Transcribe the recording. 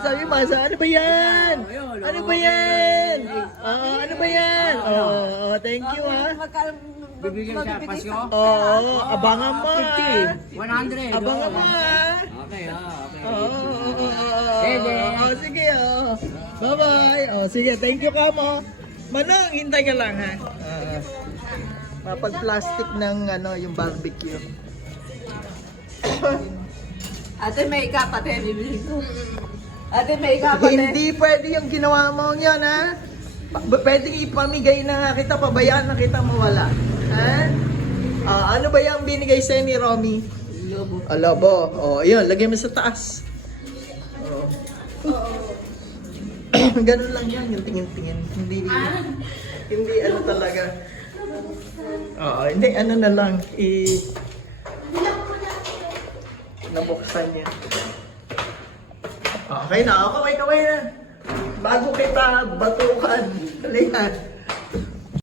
sabi mo, ano ba yan? Ano ba yan? Ano ba yan? Thank you ha. Bibigyan siya pasyo? Abangan mo ha. 100. Abangan mo ha. Okay, okay. Sige Bye-bye. Sige, thank you ka mo. Manang, hintay ka lang ha. Mapag-plastic ng yung barbecue. Ate, may kapatid. Ate, may kapatid. Hindi pwede yung ginawa mo yan ha. Pwede ipamigay na nga kita, pabayaan na kita mawala. Ha? Ano ba yung binigay sa'yo ni Romy? Lobo. Lobo. Yun, lagay mo sa taas. Ganun lang yan, yung tingin-tingin. Hindi ano talaga. Hindi, ano na lang, nabuksan niya. Okay na, kaway na. Bago kita batukan. Halika.